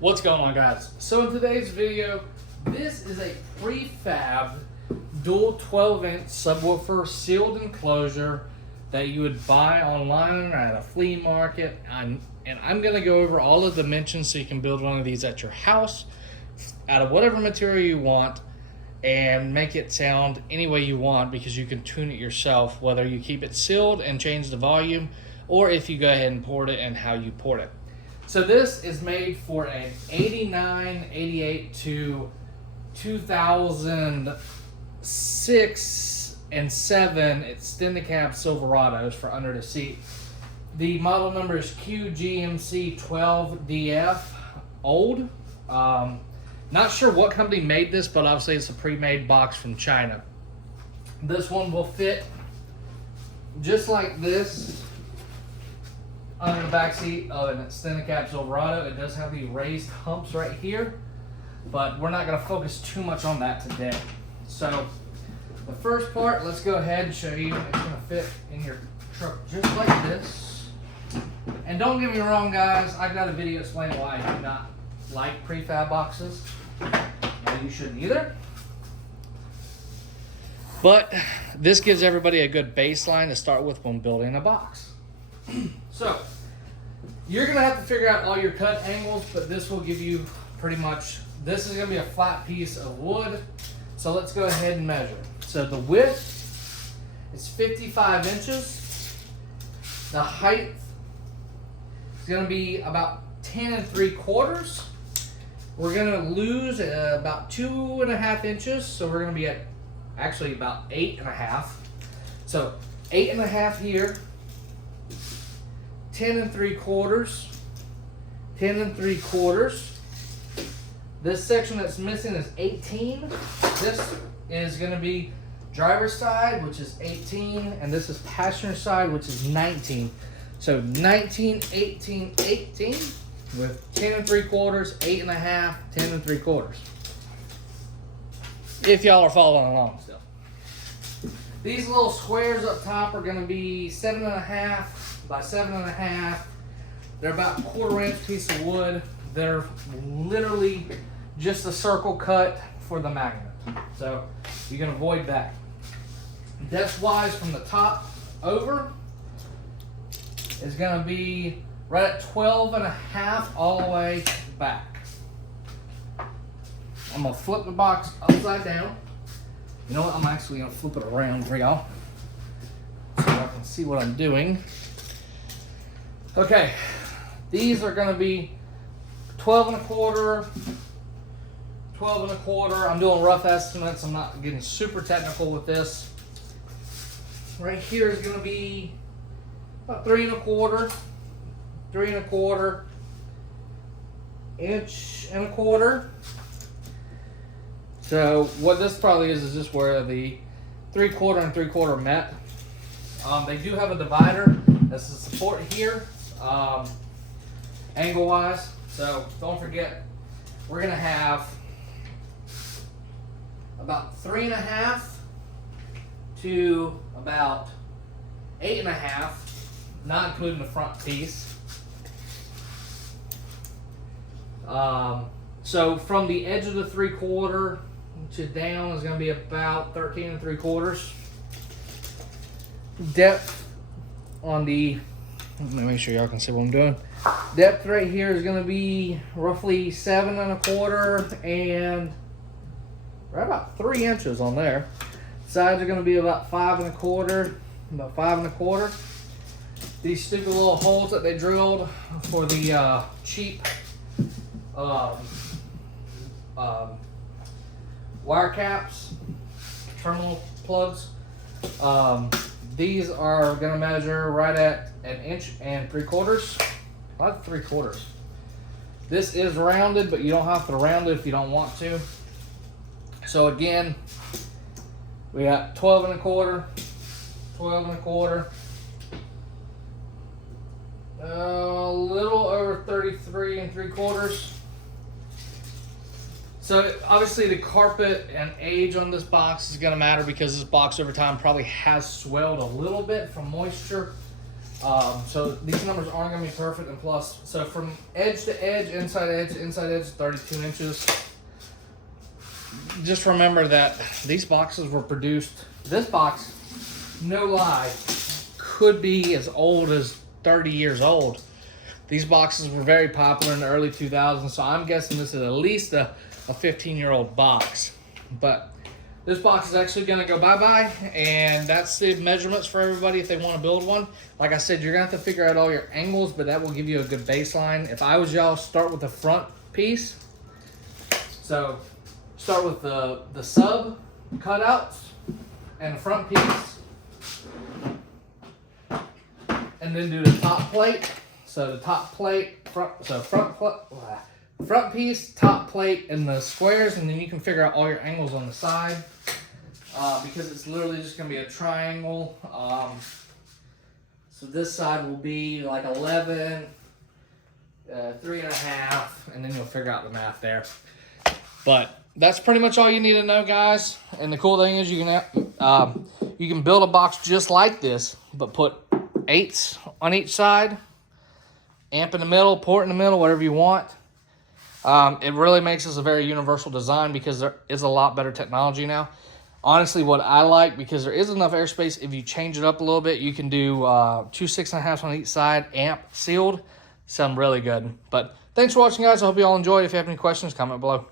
What's going on, guys? So in today's video, this is a prefab dual 12-inch subwoofer sealed enclosure that you would buy online or at a flea market. And I'm going to go over all the dimensions so you can build one of these at your house out of whatever material you want and make it sound any way you want, because you can tune it yourself, whether you keep it sealed and change the volume or if you go ahead and port it and how you port it. So this is made for an 89, 88 to 2006 and 7 extended cab Silverados for under the seat. The model number is QGMC12DF, old. Not sure what company made this, but obviously it's a pre-made box from China. This one will fit just like this under the back seat of an extended cab Silverado. It does have the raised humps right here, but we're not going to focus too much on that today. So the first part, let's go ahead and show you. It's going to fit in your truck just like this. And don't get me wrong, guys, I've got a video explaining why I do not like prefab boxes. And you shouldn't either. But this gives everybody a good baseline to start with when building a box. So you're gonna have to figure out all your cut angles, but this will give you pretty much, this is gonna be a flat piece of wood. So let's go ahead and measure. So the width is 55 inches. The height is gonna be about 10 3/4. We're gonna lose about 2.5 inches. So we're gonna be at actually about 8.5. So 8.5 here. 10 3/4, 10 3/4. This section that's missing is 18. This is going to be driver's side, which is 18, and this is passenger side, which is 19. So 19, 18, 18 with 10 3/4, 8.5, 10 3/4. If y'all are following along still. These little squares up top are going to be 7.5 by 7.5. They're about a 1/4 inch piece of wood. They're literally just a circle cut for the magnet, so you can avoid that. Depth wise from the top over is going to be right at 12.5 all the way back. I'm going to flip the box upside down. You know what, I'm actually going to flip it around for y'all so I can see what I'm doing. Okay, these are going to be 12.25, 12.25. I'm doing rough estimates. I'm not getting super technical with this. Right here is going to be about 3.25, 3.25, 1.25 inches. So what this probably is just where the 3/4 and 3/4 met. They do have a divider. That's the support here. Angle wise, so don't forget we're gonna have about 3.5 to about 8.5, not including the front piece. So from the edge of the 3/4 to down is gonna be about 13 3/4. Depth on the, let me make sure y'all can see what I'm doing. Depth right here is going to be roughly 7.25 and right about 3 inches on there. Sides are going to be about 5.25, about 5.25. These stupid little holes that they drilled for the cheap wire caps, terminal plugs. These are going to measure right at 1 3/4. Not 3/4. This is rounded, but you don't have to round it if you don't want to. So again, we got 12.25, 12.25, a little over 33 3/4. So obviously the carpet and age on this box is going to matter, because this box over time probably has swelled a little bit from moisture. So these numbers aren't going to be perfect, and plus, so from edge to edge, inside edge, 32 inches. Just remember that these boxes were produced, this box, no lie, could be as old as 30 years old. These boxes were very popular in the early 2000s, so I'm guessing this is at least a 15-year-old box. But this box is actually going to go bye-bye, and that's the measurements for everybody if they want to build one. Like I said, you're going to have to figure out all your angles, but that will give you a good baseline. If I was y'all, start with the front piece. So start with the sub cutouts and the front piece, and then do the top plate. So the top plate, front piece, top plate, and the squares, and then you can figure out all your angles on the side, because it's literally just going to be a triangle. So this side will be like 11, 3.5, and then you'll figure out the math there. But that's pretty much all you need to know, guys. And the cool thing is you can build a box just like this, but put 8s on each side, amp in the middle, port in the middle, whatever you want. It really makes this a very universal design because there is a lot better technology now. Honestly, what I like, because there is enough airspace, if you change it up a little bit, you can do 2 6.5s on each side, amp sealed. Sound really good. But thanks for watching, guys. I hope you all enjoyed. If you have any questions, comment below.